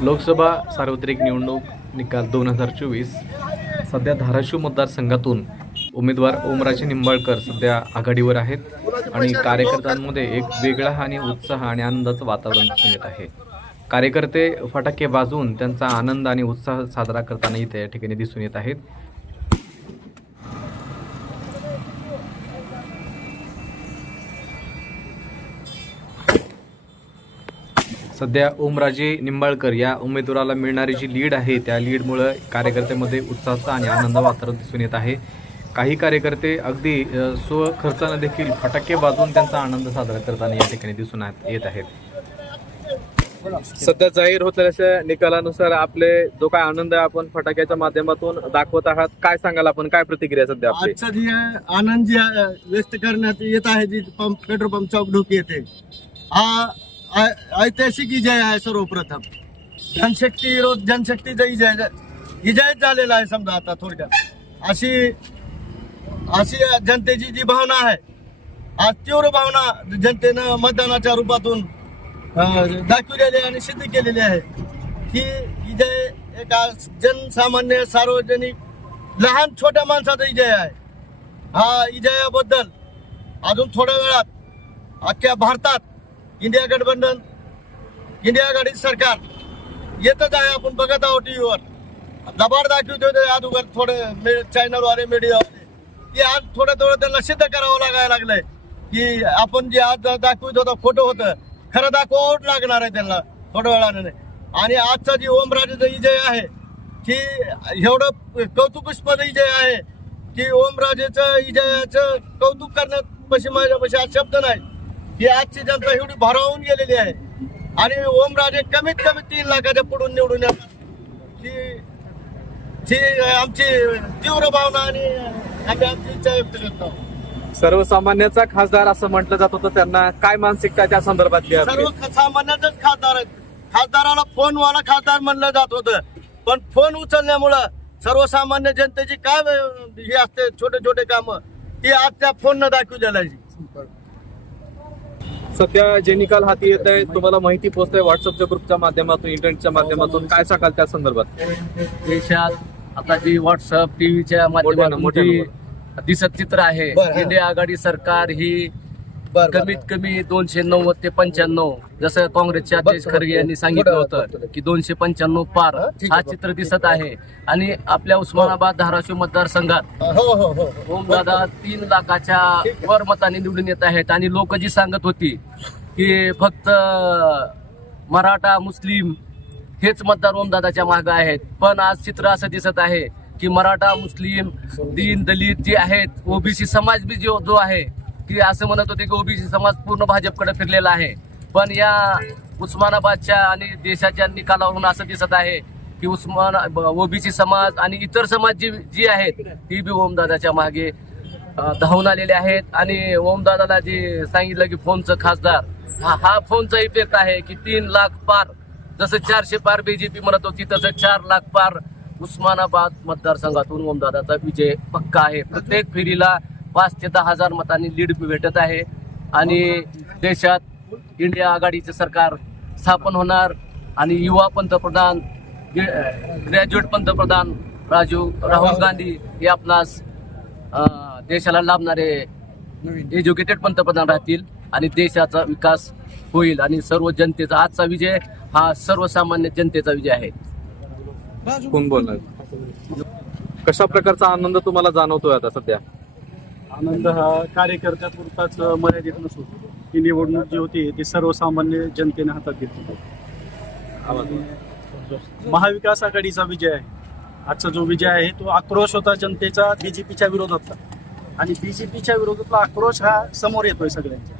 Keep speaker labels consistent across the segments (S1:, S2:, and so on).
S1: लोकसभा सार्वत्रिक निवडणूक निकाल दोन हजार चोवीस. सध्या धाराशिव मतदारसंघातून उमेदवार ओमराजे निंबाळकर सध्या आघाडीवर आहेत आणि कार्यकर्त्यांमध्ये एक वेगळा आणि उत्साह आणि आनंदाचं वातावरण दिसून येत आहे. कार्यकर्ते फटाके वाजवून त्यांचा आनंद आणि उत्साह साजरा करताना इथे या ठिकाणी दिसून येत आहेत. सध्या ओमराजे निंबाळकर या उमेदवाराला मिळणारी जी लीड आहे त्या लीडमुळं कार्यकर्त्यामध्ये उत्साहाचा आणि आनंद वातावरण दिसून येत आहे. काही कार्यकर्ते अगदी स्वखर्चानं देखील फटाके वाजवून त्यांचा आनंद साजरा करताना या ठिकाणी दिसून येत आहेत. सध्या जाहीर होतल्या निकालानुसार आपले जो काय आनंद आहे आपण फटाक्याच्या माध्यमातून दाखवत आहात. काय सांगाल आपण? काय प्रतिक्रिया सध्या
S2: आजचा आनंद जी व्यक्त करण्यात येत आहे जी पंप पेट्रोल पंप चौक ढोकी येते हा ऐतिहासिक विजय आहे सर्वप्रथम. जनशक्ती विरोध जनशक्तीचा विजय विजय झालेला आहे समजा आता थोडक्यात. अशी अशी जनतेची जी भावना आहे आज तीव्र भावना जनतेनं मतदानाच्या रूपातून दाखवलेली आणि सिद्ध केलेली आहे ही विजय एका जनसामान्य सार्वजनिक लहान छोट्या माणसाचा विजय आहे. हा विजयाबद्दल अजून थोड्या वेळात अख्ख्या भारतात इंडिया गठबंधन इंडिया आघाडी सरकार. येतच आहे आपण बघत आहोत टीव्हीवर. दबाड दाखवत होते उघड थोडे मे चॅनलवाले मीडियावाले. की आज थोडं थोडं त्यांना सिद्ध करावं लागायला लागलंय. की आपण जे आज दाखवत होतं फोटो होतं खरं दाखवावं लागणार आहे त्यांना थोड्या वेळाने. आणि आजचा जी ओमराजेचा विजय आहे की एवढं कौतुकस्पद विजय आहे की ओमराजेचं विजयाचं कौतुक करण्यात पशी माझ्यापाशी आज शब्द नाही. की आजची जनता एवढी भारावून गेलेली आहे. आणि ओमराजे कमीत कमी तीन लाखाच्या पुढून निवडून ही ही आमची तीव्र भावना आणि आम्ही आमची इच्छा व्यक्त करतो.
S1: सर्वसामान्याचा खासदार असं म्हटलं जात होतं. त्यांना काय मानसिकता त्या संदर्भातली आहे आपली?
S2: सर्व सामान्याचंच खासदार आहेत. खासदाराला फोनवाला खासदार म्हणलं जात होतं. पण फोन उचलल्यामुळं सर्वसामान्य जनतेची काय हे असते छोटे छोटे काम ती आज त्या फोननं दाखवलेलं आहे.
S1: सध्या जे निकाल हाती येत आहे तुम्हाला माहिती पोहोचते व्हॉट्सअपच्या ग्रुपच्या माध्यमातून इंटरनेटच्या माध्यमातून. काय सांगाल त्या संदर्भात?
S3: देशात आता जी व्हॉट्सअप टीव्हीच्या माध्यमातून जी दिसत चित्र आहे
S2: हा.
S3: इंडिया आघाडी सरकार ही
S2: बरं, बरं.
S3: कमीत कमी दोनशे नव्वद ते पंच्याण्णव जसं काँग्रेसचे अध्यक्ष खरगे यांनी सांगितलं होतं. की दोनशे पंच्याण्णव पार
S2: हा, ठीक
S3: हा
S2: आहे,
S3: चित्र दिसत आहे आणि आपल्या उस्मानाबाद धाराशिव मतदारसंघात
S2: हो हो हो हो.
S3: ओमदादा तीन लाखाच्या
S2: ठीक आहे.
S3: वर मतांनी निवडून येत आहेत आणि लोक जी सांगत होती की फक्त मराठा मुस्लिम हेच मतदार ओमदादाच्या मागे आहेत पण आज चित्र असं दिसत आहे की मराठा मुस्लिम दीन दलित जे आहेत ओबीसी समाज बी जो जो आहे की असं म्हणत होते की ओबीसी समाज पूर्ण भाजपकडे फिरलेला आहे. पण या उस्मानाबादच्या आणि देशाच्या निकालावरून असं दिसत आहे की उस्मान ओबीसी समाज आणि इतर समाज जी जी आहेत ती बी ओमदादाच्या मागे धावून आलेले आहेत. आणि ओमदादाला जे सांगितलं की फोनचं खासदार हा हा फोनचा इफेक्ट आहे की तीन लाख पार जसं चारशे पार बीजेपी म्हणत होती तसं चार लाख पार उस्मानाबाद मतदारसंघातून ओमदादाचा विजय पक्का आहे. प्रत्येक फेरीला पाच ते दहा हजार मतांनी लीड भेटत आहे. आणि देशात इंडिया आघाडीचे सरकार स्थापन होणार आणि युवा पंतप्रधान ग्रॅज्युएट पंतप्रधान राजीव राहुल गांधी हे आपणास देशाला लाभणारे एज्युकेटेड पंतप्रधान राहतील आणि देशाचा विकास होईल आणि सर्व जनतेचा आजचा विजय हा सर्वसामान्य जनतेचा विजय आहे.
S1: कोण बोलणार? कशा प्रकारचा आनंद तुम्हाला जाणवतोय आता सध्या?
S4: आनंद हा कार्यकर्त्यापुरताच मर्यादित नसून ही निवडणूक जी होती ती सर्वसामान्य जनतेने हातात घेतली. महाविकास आघाडीचा विजय आहे. आजचा जो विजय आहे तो आक्रोश होता जनतेचा बीजेपीच्या विरोधातला आणि बीजेपीच्या विरोधातला आक्रोश हा समोर येतोय सगळ्यांच्या.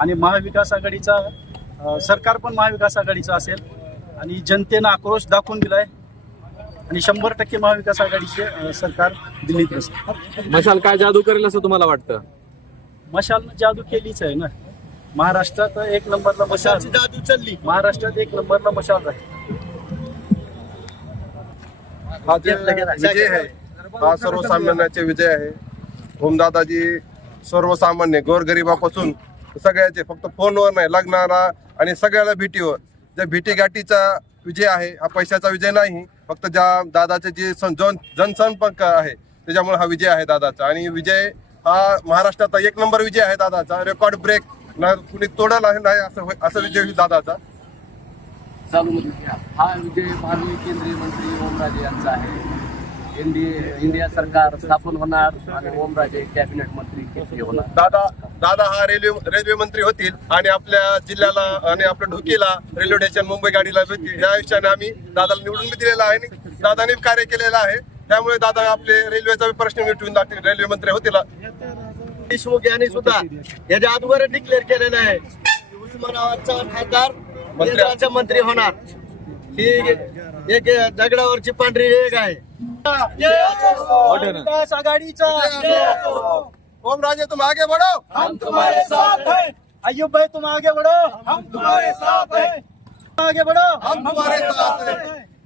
S4: आणि महाविकास आघाडीचा सरकार पण महाविकास आघाडीचं असेल. आणि जनतेनं आक्रोश दाखवून दिलाय. आणि शंभर टक्के महाविकास आघाडीचे सरकार दिल्लीत असेल
S1: मशाल काय जादू करेल असं तुम्हाला वाटतं?
S4: मशालनं जादू केलीच आहे ना. महाराष्ट्रात एक नंबरला मशाल.
S2: मशालची जादू चालली.
S4: महाराष्ट्रात एक नंबरला मशाल आहे.
S5: हा जे विजय आहे हा सर्वसामान्याचे विजय आहे. ओमदादाजी सर्वसामान्य गोरगरिबापासून सगळ्याचे फक्त फोनवर नाही लग्नाला आणि सगळ्याला भेटीवर. ज्या भेटीगाठीचा विजय आहे हा पैशाचा विजय नाही फक्त ज्या दादाचे जे सं- जन जनसंपर्क आहे त्याच्यामुळे हा विजय आहे दादाचा. आणि विजय हा महाराष्ट्राचा एक नंबर विजय आहे दादाचा. रेकॉर्ड ब्रेक ना कुणी तोडल नाही असं असं विजय होईल दादाचा.
S3: चालू. हा विजय माननीय केंद्रीय मंत्री ओमराजे यांचा आहे. इंडिया इंडिया सरकार स्थापन होणार आणि ओमराजे कॅबिनेट मंत्री होणार.
S5: दादा दादा हा रेल्वे रेल्वे मंत्री होतील आणि आपल्या जिल्ह्याला आणि आपल्या ढोकीला रेल्वे स्टेशन मुंबई गाडीला भेटतील या विषयाने आम्ही दादाला निवडून दिलेला आहे आणि दादाने कार्य केलेलं आहे त्यामुळे दादा आपले रेल्वेचा प्रश्न मिटवून जातील रेल्वे मंत्री होतील
S2: देशमुख यांनी सुद्धा याच्या अगोदर डिक्लेअर केलेलं आहे की उस्मानाबादचा खासदार केंद्राचा मंत्री होणार ही एक दगडावरची पांढरी रेग आहे
S4: आघाडीचा
S5: ओम राजे तुम आगे बढ़ो।
S4: हम तुम्हारे साथ हैं। अयुब भाई तुम आगे बढ़ो। हम तुम्हारे साथ हैं। आगे बढ़ो।
S5: हम तुम्हारे साथ हैं।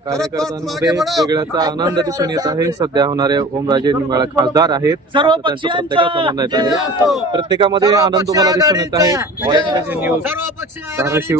S1: कार्यकर्त्यांमध्ये वेगळ्याचा आनंद दिसून येत आहे. सध्या होणारे ओमराजे निंबाळा खासदार आहेत. प्रत्येकाचं म्हणणं येत आहे. प्रत्येकामध्ये आनंद तुम्हाला दिसून येत आहे. न्यूज धाराशिव.